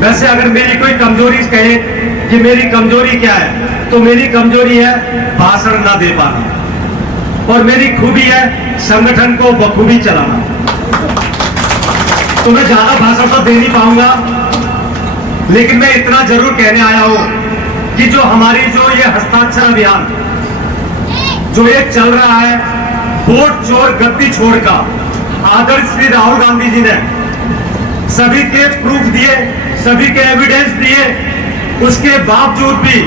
वैसे अगर मेरी कोई कमजोरी कहे कि मेरी कमजोरी क्या है, तो मेरी कमजोरी है भाषण ना दे पाना, और मेरी खूबी है संगठन को बखूबी चलाना। तो मैं ज्यादा भाषण तो दे नहीं पाऊंगा, लेकिन मैं इतना जरूर कहने आया हूं कि जो हमारी जो ये हस्ताक्षर अभियान जो ये चल रहा है, वोट चोर गद्दी छोड़ का, आदर्श श्री राहुल गांधी जी ने सभी के प्रूफ दिए, सभी के एविडेंस दिए, उसके बावजूद भी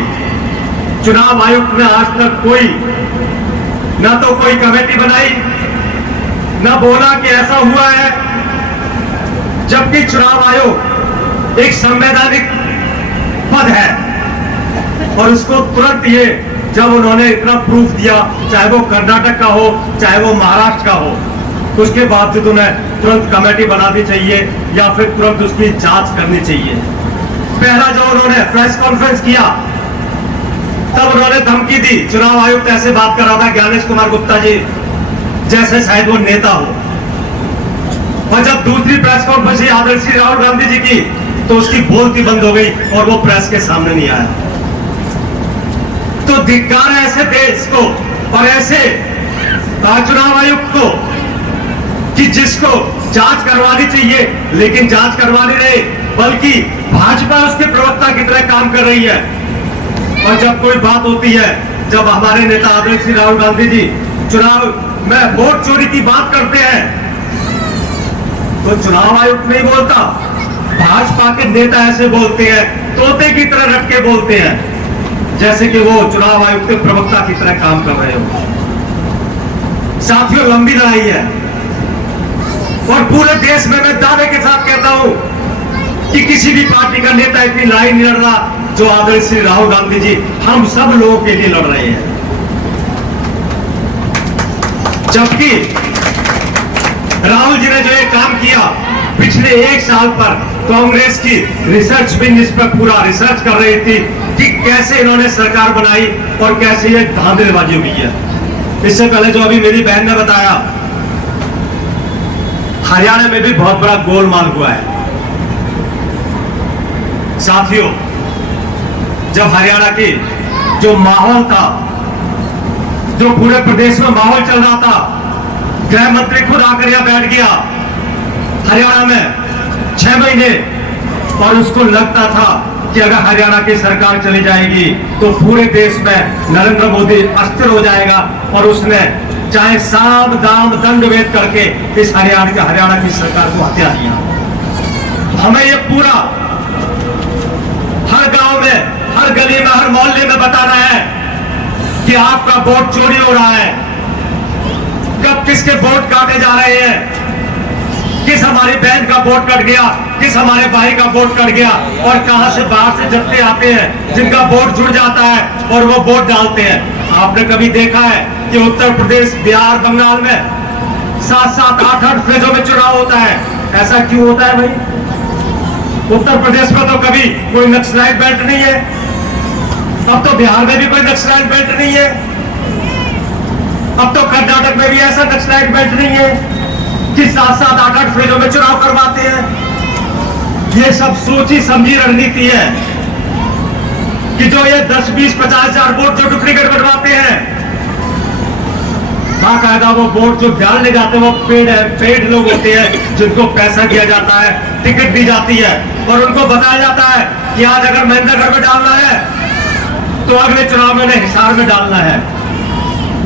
चुनाव आयुक्त ने आज तक कोई ना तो कोई कमेटी बनाई, ना बोला कि ऐसा हुआ है, जबकि चुनाव आयोग एक संवैधानिक पद है और उसको तुरंत ये जब उन्होंने इतना प्रूफ दिया, चाहे वो कर्नाटक का हो चाहे वो महाराष्ट्र का हो, उसके बावजूद उन्हें तुरंत कमेटी बनानी चाहिए या फिर तुरंत उसकी जांच करनी चाहिए। पहला जब उन्होंने प्रेस कॉन्फ्रेंस किया तब उन्होंने धमकी दी, चुनाव आयुक्त ऐसे बात कर रहा था ज्ञानेश कुमार गुप्ता जी जैसे शायद वो नेता हो, और जब दूसरी प्रेस कॉन्फ्रेंस आदर्श श्री राहुल गांधी जी की तो उसकी बोलती बंद हो गई और वो प्रेस के सामने नहीं आया। तो धिक्कार है ऐसे देश को और ऐसे चुनाव आयुक्त को कि जिसको जांच करवानी चाहिए, लेकिन जांच करवानी नहीं, बल्कि भाजपा उसके प्रवक्ता की तरह काम कर रही है। और जब कोई बात होती है, जब हमारे नेता आदर्श श्री राहुल गांधी जी चुनाव में वोट चोरी की बात करते हैं, तो चुनाव आयुक्त नहीं बोलता, भाजपा के नेता ऐसे बोलते हैं, तोते की तरह रट के बोलते हैं, जैसे कि वो चुनाव आयुक्त के प्रवक्ता की तरह काम कर रहे हो। साथियों, लंबी लड़ाई है और पूरे देश में मैं दावे के साथ कहता हूं कि किसी भी पार्टी का नेता इतनी लड़ाई नहीं लड़ रहा जो आदर्श श्री राहुल गांधी जी हम सब लोगों के लिए लड़ रहे हैं। जबकि राहुल जी ने जो ये काम किया पिछले एक साल पर, कांग्रेस की रिसर्च विंग इस पर पूरा रिसर्च कर रही थी कि कैसे इन्होंने सरकार बनाई और कैसे ये धांधलीबाजी हुई है। इससे पहले जो अभी मेरी बहन ने बताया, हरियाणा में भी बहुत बड़ा गोलमाल हुआ है। साथियों, जब हरियाणा की जो माहौल था, जो पूरे प्रदेश में माहौल चल रहा था, गृह मंत्री खुद आकर यहां बैठ गया हरियाणा में 6 महीने, और उसको लगता था कि अगर हरियाणा की सरकार चली जाएगी तो पूरे देश में नरेंद्र मोदी अस्थिर हो जाएगा, और उसने चाहे साम दाम दंड भेद करके इस हरियाणा की सरकार को हत्या दिया। हमें ये पूरा हर गांव में, हर गली में, हर मोहल्ले में बताना है कि आपका वोट चोरी हो रहा है, कब किसके वोट काटे जा रहे हैं, किस हमारी बहन का वोट कट गया, किस हमारे भाई का वोट कट गया, और कहां से बाहर से जत्थे आते हैं जिनका वोट जुड़ जाता है और वो वोट डालते हैं। आपने कभी देखा है कि उत्तर प्रदेश, बिहार, बंगाल में 7-7, 8-8 फेजों में चुनाव होता है? ऐसा क्यों होता है भाई? उत्तर प्रदेश में तो कभी कोई नक्सलाइट बेल्ट नहीं है, अब तो बिहार में भी कोई नक्सलाइट बेल्ट नहीं है, अब तो कर्नाटक में भी ऐसा नक्सलाइट बेल्ट नहीं है कि 7-7, 8-8 फेजों में चुनाव करवाते हैं। ये सब सोची समझी रणनीति है कि जो ये 10, 20, 50 हजार वोट जो डुप्लीकेट बनवाते हैं, बाकायदा वो वोट जो डालने जाते हैं वो पेड लोग होते हैं, जिनको पैसा दिया जाता है, टिकट दी जाती है, और उनको बताया जाता है कि आज अगर महेंद्रगढ़ में डालना है तो अगले चुनाव में उन्हें हिसार में डालना है,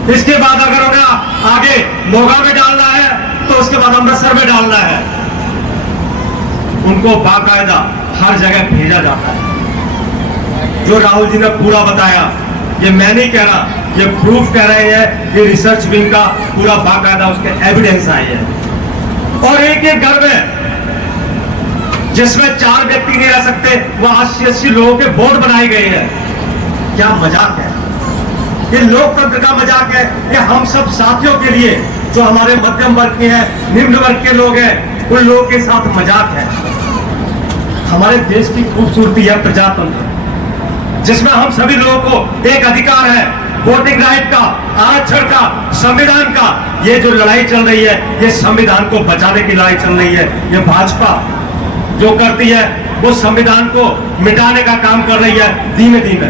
इसके बाद अगर उन्हें आगे मोगा में डालना है तो उसके बाद अमृतसर में डालना है। उनको बाकायदा हर जगह भेजा जाता है। जो राहुल जी ने पूरा बताया, ये मैं नहीं कह रहा, ये प्रूफ कह रहे हैं, ये रिसर्च विंग का पूरा बाकायदा उसके एविडेंस आए हैं। और एक एक घर में जिसमें 4 व्यक्ति नहीं रह सकते, वह 80-80 लोगों के वोट बनाए गए हैं। क्या मजाक है ये, लोकतंत्र का मजाक है ये। हम सब साथियों के लिए, जो हमारे मध्यम वर्ग के हैं, निम्न वर्ग के लोग हैं, उन लोगों के साथ मजाक है। हमारे देश की खूबसूरती है प्रजातंत्र, जिसमें हम सभी लोगों को एक अधिकार है, वोटिंग राइट का, आरक्षण का, संविधान का। ये जो लड़ाई चल रही है, ये संविधान को बचाने की लड़ाई चल रही है। ये भाजपा जो करती है वो संविधान को मिटाने का काम कर रही है धीमे धीमे।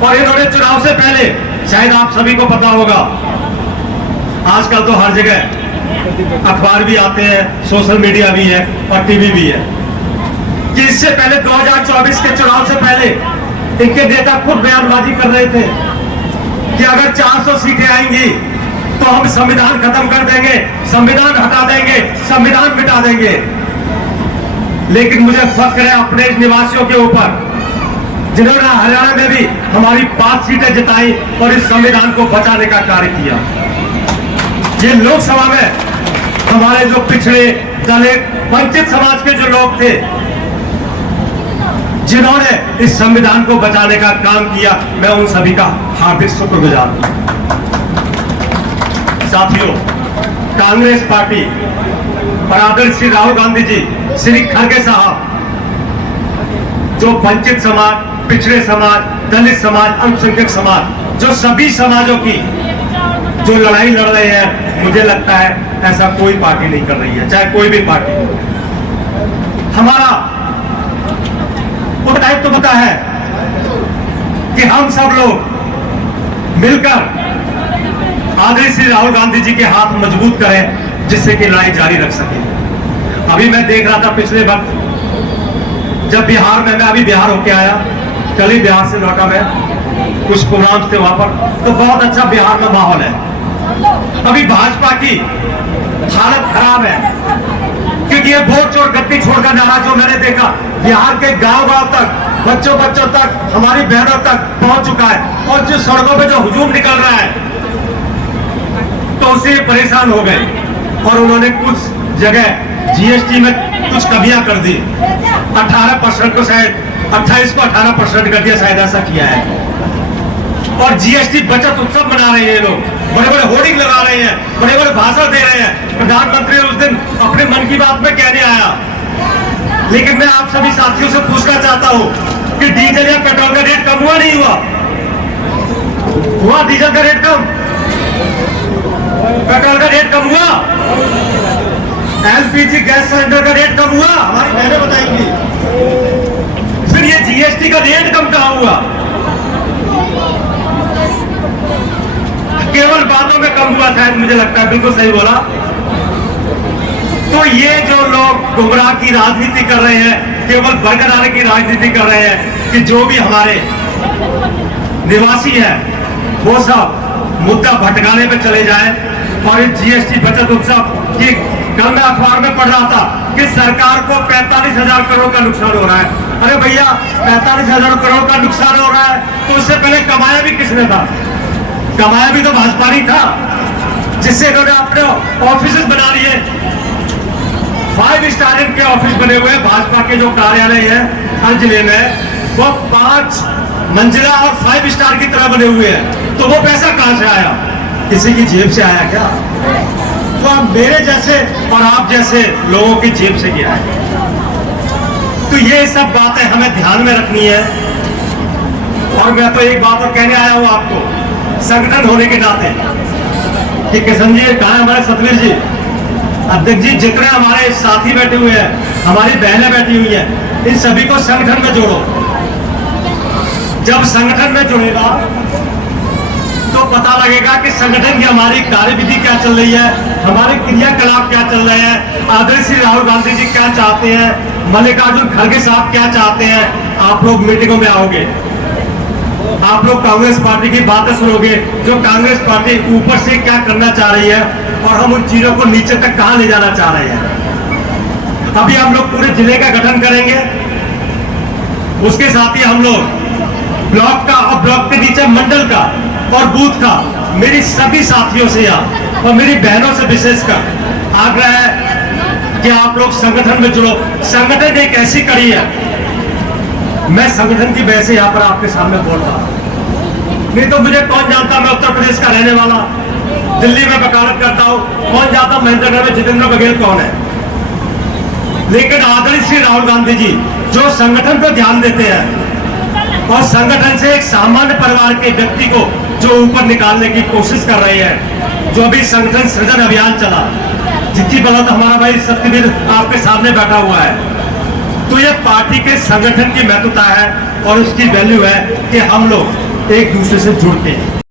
और इन्होंने चुनाव से पहले, शायद आप सभी को पता होगा, आजकल तो हर जगह अखबार भी आते हैं, सोशल मीडिया भी है और टीवी भी है, कि इससे पहले 2024 के चुनाव से पहले इनके नेता खुद बयानबाजी कर रहे थे कि अगर 400 सीटें आएंगी तो हम संविधान खत्म कर देंगे, संविधान हटा देंगे, संविधान मिटा देंगे। लेकिन मुझे फख्र है अपने निवासियों के ऊपर, जिन्होंने हरियाणा में भी हमारी 5 सीटें जिताई और इस संविधान को बचाने का कार्य किया। ये लोकसभा में हमारे जो पिछड़े, दलित, वंचित समाज के जो लोग थे, जिन्होंने इस संविधान को बचाने का काम किया, मैं उन सभी का हार्दिक शुक्रगुजार हूं। साथियों, कांग्रेस पार्टी और आदरणीय श्री राहुल गांधी जी, श्री खड़गे साहब, जो वंचित समाज, पिछड़े समाज, दलित समाज, अल्पसंख्यक समाज, जो सभी समाजों की जो लड़ाई लड़ रहे हैं, मुझे लगता है ऐसा कोई पार्टी नहीं कर रही है, चाहे कोई भी पार्टी हो। हमारा वो दायित्व पता है कि हम सब लोग मिलकर आदरणीय श्री राहुल गांधी जी के हाथ मजबूत करें, जिससे कि लड़ाई जारी रख सके। अभी मैं देख रहा था पिछले वक्त, जब बिहार में, मैं अभी बिहार होके आया, कल ही बिहार से लौटा मैं, कुछ प्रोग्राम्स थे वहां पर, तो बहुत अच्छा बिहार में माहौल है। अभी भाजपा की हालत खराब है, क्योंकि ये वोट चोर गद्दी छोड़ का नारा जो मैंने देखा, बिहार के गांव-गांव तक, बच्चों तक, हमारी बहनों तक पहुंच चुका है। और जो सड़कों पे जो हुजूम निकल रहा है, तो उससे परेशान हो गए और उन्होंने कुछ जगह जीएसटी में कुछ कमियां कर दी। 18% को शायद 28 को 18% कर दिया, शायद ऐसा किया है। और जीएसटी बचत उत्सव मना रहे हैं लोग, बड़े बड़े होर्डिंग लगा रहे हैं, बड़े बड़े भाषण दे रहे हैं। प्रधानमंत्री उस दिन अपने मन की बात में कहने आया, लेकिन मैं आप सभी साथियों से पूछना चाहता हूं कि डीजल या पेट्रोल का रेट कम हुआ, नहीं हुआ? हुआ डीजल का रेट कम, पेट्रोल का रेट कम हुआ, एलपीजी गैस सिलेंडर का रेट कम हुआ? हमारी बहनें बताएंगी। फिर ये जीएसटी का रेट कम कहां हुआ? केवल बातों में कम हुआ, शायद, मुझे लगता है। बिल्कुल सही बोला। तो ये जो लोग गुमराह की राजनीति कर रहे हैं, केवल बरकरार की राजनीति कर रहे हैं, कि जो भी हमारे निवासी हैं वो सब मुद्दा भटकाने पे चले जाए। और इस जीएसटी बचत उत्सव की, कल मैं अखबार में पढ़ रहा था कि सरकार को 45,000 करोड़ का नुकसान हो रहा है। अरे भैया, 45,000 करोड़ का नुकसान हो रहा है, तो उससे पहले कमाया भी किसने था? कमाया भी तो भाजपा ही था, जिससे इन्होंने अपने ऑफिस बना लिए। 5 स्टार के ऑफिस बने हुए, भाजपा के जो कार्यालय है हर जिले में, वो 5 मंजिला और 5 स्टार की तरह बने हुए हैं। तो वो पैसा कहां से आया? किसी की जेब से आया क्या? तो अब मेरे जैसे और आप जैसे लोगों की जेब से गया है। तो ये सब बातें हमें ध्यान में रखनी है। और मैं तो एक बात और कहने आया हूं आपको, संगठन होने के नाते, कि किशन जी कहाँ है, हमारे सतवीर जी, अध्यक्ष जी, जितने हमारे साथी बैठे हुए हैं, हमारी बहनें बैठी हुई हैं, इन सभी को संगठन में जोड़ो। जब संगठन में जुड़ेगा तो पता लगेगा कि संगठन की हमारी कार्यविधि क्या चल रही है, हमारे क्रियाकलाप क्या चल रहे हैं, आदरणीय श्री राहुल गांधी जी क्या चाहते हैं, मल्लिकार्जुन खड़गे साहब क्या चाहते हैं। आप लोग मीटिंगों में आओगे, आप लोग कांग्रेस पार्टी की बातें सुनोगे, जो कांग्रेस पार्टी ऊपर से क्या करना चाह रही है और हम उन चीजों को नीचे तक कहां ले जाना चाह रहे हैं। अभी हम लोग पूरे जिले का गठन करेंगे, उसके साथ ही हम लोग ब्लॉक का और ब्लॉक के नीचे मंडल का और बूथ का, मेरी सभी साथियों से और मेरी बहनों से विशेषकर आग्रह है कि आप लोग संगठन में जुड़ो। संगठन एक ऐसी कड़ी है, मैं संगठन की वजह से यहां पर आपके सामने बोल रहा हूं, नहीं तो मुझे कौन जानता, मैं उत्तर प्रदेश का रहने वाला, दिल्ली में वकालत करता हूं, कौन जानता महेंद्रगढ़ में जितेंद्र बघेल कौन है। लेकिन आदरणीय श्री राहुल गांधी जी जो संगठन पर ध्यान देते हैं और संगठन से एक सामान्य परिवार के व्यक्ति को जो ऊपर निकालने की कोशिश कर रहे हैं, जो अभी संगठन सृजन अभियान चला, जिसकी बदौलत हमारा भाई सत्यवीर आपके सामने बैठा हुआ है, तो ये पार्टी के संगठन की महत्वता है और उसकी वैल्यू है कि हम लोग एक दूसरे से जुड़ते हैं।